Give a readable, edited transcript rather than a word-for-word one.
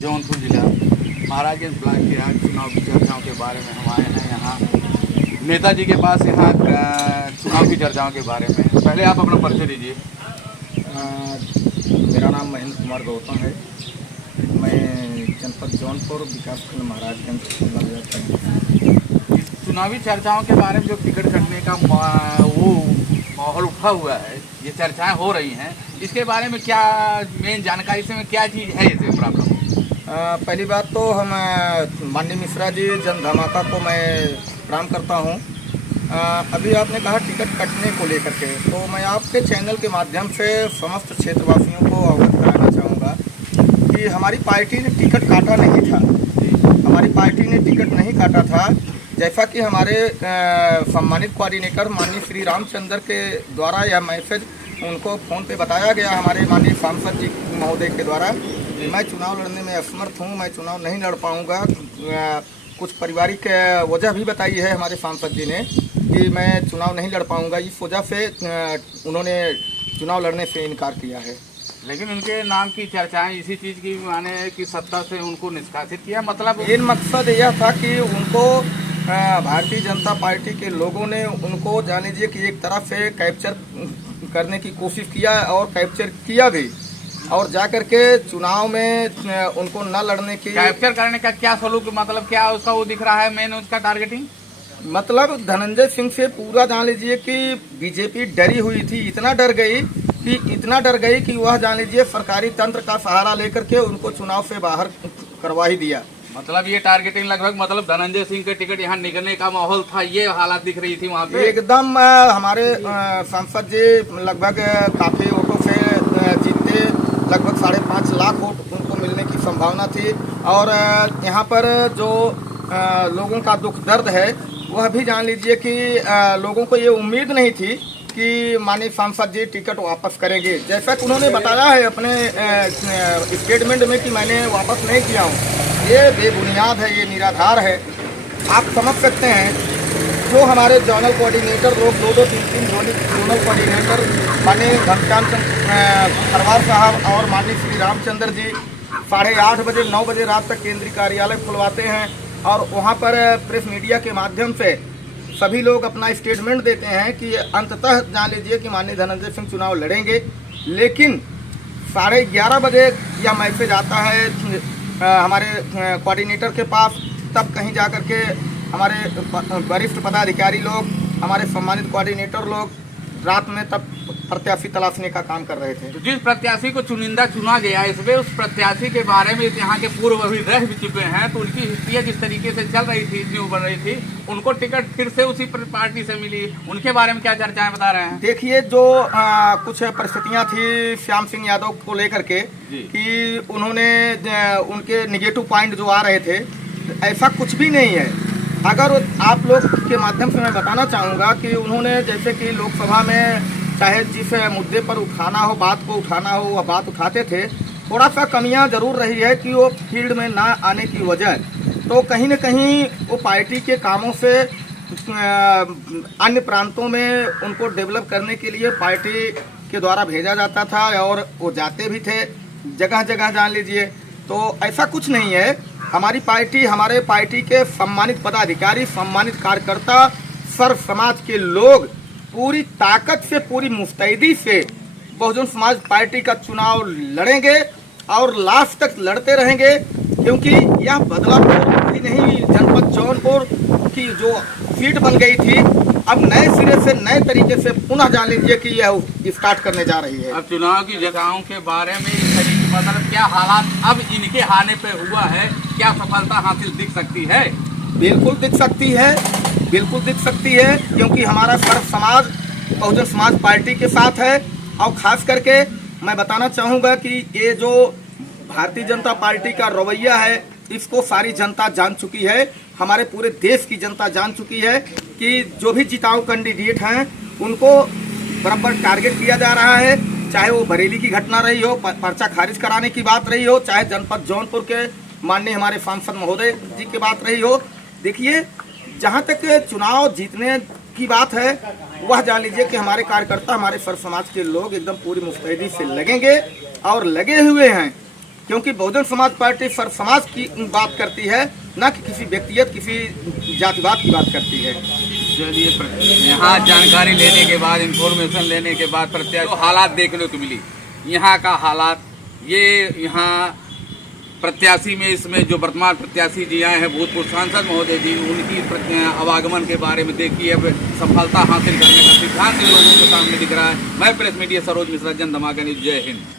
जौनपुर जिला महाराजगंज ब्लॉक के आज चुनाव की चर्चाओं के बारे में हम आए हैं यहाँ नेताजी के पास यहाँ चुनाव की चर्चाओं के बारे में। पहले आप अपना परिचय दीजिए। मेरा नाम महेंद्र कुमार गौतम है। मैं जनपद जौनपुर विकासखंड महाराजगंज। चुनावी चर्चाओं के बारे में जो टिकट कटने का वो माहौल उठा हुआ है, ये चर्चाएं हो रही हैं, इसके बारे में क्या मेन जानकारी से क्या चीज़ है इसे प्रॉब्लम? पहली बात तो हम माननीय मिश्रा जी जन धमाका को मैं प्रणाम करता हूँ। अभी आपने कहा टिकट कटने को लेकर के, तो मैं आपके चैनल के माध्यम से समस्त क्षेत्रवासियों को अवगत कराना चाहूँगा कि हमारी पार्टी ने टिकट काटा नहीं था। हमारी पार्टी ने टिकट नहीं काटा था। जैसा कि हमारे सम्मानित कोऑर्डिनेटर माननीय श्री रामचंद्र के द्वारा यह मैसेज उनको फ़ोन पे बताया गया, हमारे माननीय सांसद जी महोदय के द्वारा, मैं चुनाव लड़ने में असमर्थ हूँ, मैं चुनाव नहीं लड़ पाऊँगा। कुछ पारिवारिक वजह भी बताई है हमारे सांसद जी ने कि मैं चुनाव नहीं लड़ पाऊँगा। इस वजह से उन्होंने चुनाव लड़ने से इनकार किया है। लेकिन उनके नाम की चर्चाएं इसी चीज़ की माने कि सत्ता से उनको निष्कासित किया, मतलब इन मकसद यह था कि उनको भारतीय जनता पार्टी के लोगों ने उनको जान लीजिए कि एक तरफ से कैप्चर करने की कोशिश किया और कैप्चर किया भी, और जाकर के चुनाव में उनको न लड़ने की। कैप्चर करने का क्या सलूक, मतलब क्या उसका वो दिख रहा है मेन उसका टारगेटिंग? मतलब धनंजय सिंह से पूरा जान लीजिए कि बीजेपी डरी हुई थी, इतना डर गई कि वह जान लीजिए सरकारी तंत्र का सहारा लेकर के उनको चुनाव से बाहर करवा ही दिया। मतलब ये टारगेटिंग लगभग, मतलब धनंजय सिंह के टिकट यहाँ निकलने का माहौल था, ये हालात दिख रही थी वहाँ पे एकदम। हमारे सांसद जी लगभग काफी वोटों से जीतते, लगभग 5.5 लाख वोट उनको मिलने की संभावना थी। और यहाँ पर जो लोगों का दुख दर्द है वह भी जान लीजिए कि लोगों को ये उम्मीद नहीं थी कि माननीय सांसद जी टिकट वापस करेंगे। जैसा कि उन्होंने बताया है अपने स्टेटमेंट में कि मैंने वापस नहीं किया हूँ, ये बेबुनियाद है, ये निराधार है। आप समझ सकते हैं जो हमारे जोनल कोऑर्डिनेटर लोग 2-2, 3-3 जोनल कोऑर्डिनेटर माननीय घनश्याम खरवार साहब और माननीय श्री रामचंद्र जी 8:30 बजे 9 बजे रात तक केंद्रीय कार्यालय खुलवाते हैं और वहाँ पर प्रेस मीडिया के माध्यम से सभी लोग अपना स्टेटमेंट देते हैं कि अंततः जान लीजिए कि माननीय धनंजय सिंह चुनाव लड़ेंगे। लेकिन 11:30 बजे यह मैसेज आता है हमारे कोऑर्डिनेटर के पास, तब कहीं जाकर के हमारे वरिष्ठ पदाधिकारी लोग, हमारे सम्मानित कोऑर्डिनेटर लोग रात में तब प्रत्याशी तलाशने का काम कर रहे थे। तो जिस प्रत्याशी को चुनिंदा चुना गया, इसमें उस प्रत्याशी के बारे में यहाँ के पूर्व अभी रह भी चुके हैं, तो उनकी हिस्ट्री जिस तरीके से चल रही थी, न्यू बन रही थी, उनको टिकट फिर से उसी पार्टी से मिली, उनके बारे में क्या चर्चाएं बता रहे हैं? देखिए, जो कुछ परिस्थितियां थी श्याम सिंह यादव को लेकर के कि उन्होंने उनके निगेटिव पॉइंट जो आ रहे थे, ऐसा कुछ भी नहीं है। अगर आप लोग के माध्यम से मैं बताना चाहूँगा कि उन्होंने जैसे कि लोकसभा में चाहे जिस मुद्दे पर उठाना हो, बात को उठाना हो, वह बात उठाते थे। थोड़ा सा कमियां जरूर रही है कि वो फील्ड में ना आने की वजह, तो कहीं न कहीं वो पार्टी के कामों से अन्य प्रांतों में उनको डेवलप करने के लिए पार्टी के द्वारा भेजा जाता था और वो जाते भी थे जगह जगह जान लीजिए। तो ऐसा कुछ नहीं है। हमारी पार्टी, हमारे पार्टी के सम्मानित पदाधिकारी, सम्मानित कार्यकर्ता, सर्व समाज के लोग पूरी ताकत से, पूरी मुस्तैदी से बहुजन समाज पार्टी का चुनाव लड़ेंगे और लास्ट तक लड़ते रहेंगे, क्योंकि यह बदलापुर ही नहीं, जनपद जौनपुर की जो सीट बन गई थी, अब नए सिरे से, नए तरीके से पुनः जान लीजिए कि यह स्टार्ट करने जा रही है। अब चुनाव की जगहों के बारे में इस तरीके, मतलब क्या हालात अब इनके आने पे हुआ है, क्या सफलता हासिल दिख सकती है? बिल्कुल दिख सकती है, बिल्कुल दिख सकती है, क्योंकि हमारा सर्व समाज बहुजन समाज पार्टी के साथ है। और खास करके मैं बताना चाहूँगा कि ये जो भारतीय जनता पार्टी का रवैया है, इसको सारी जनता जान चुकी है, हमारे पूरे देश की जनता जान चुकी है कि जो भी जिताऊ कैंडिडेट हैं उनको बराबर टारगेट किया जा रहा है। चाहे वो बरेली की घटना रही हो, पर्चा खारिज कराने की बात रही हो, चाहे जनपद जौनपुर के माननीय हमारे सांसद महोदय जी की बात रही हो। देखिए, जहाँ तक चुनाव जीतने की बात है, वह जान लीजिए कि हमारे कार्यकर्ता, हमारे सर्व समाज के लोग एकदम पूरी मुस्तैदी से लगेंगे और लगे हुए हैं। क्योंकि बहुजन समाज पार्टी सर समाज की बात करती है, न कि किसी व्यक्तिगत किसी जातिवाद की बात करती है। चलिए, यहाँ जानकारी लेने के बाद, इंफॉर्मेशन लेने के बाद प्रत्याशी तो हालात देखने को मिली, यहाँ का हालात ये, यहाँ प्रत्याशी में इसमें जो वर्तमान प्रत्याशी जी आए हैं भूतपूर्व सांसद महोदय जी, उनकी आवागमन के बारे में देखिए अब सफलता हासिल करने का सिद्धांत लोगों के सामने दिख रहा है। मैं प्रेस मीडिया सरोज मिश्रा, जन धमाका न्यूज़, जय हिंद।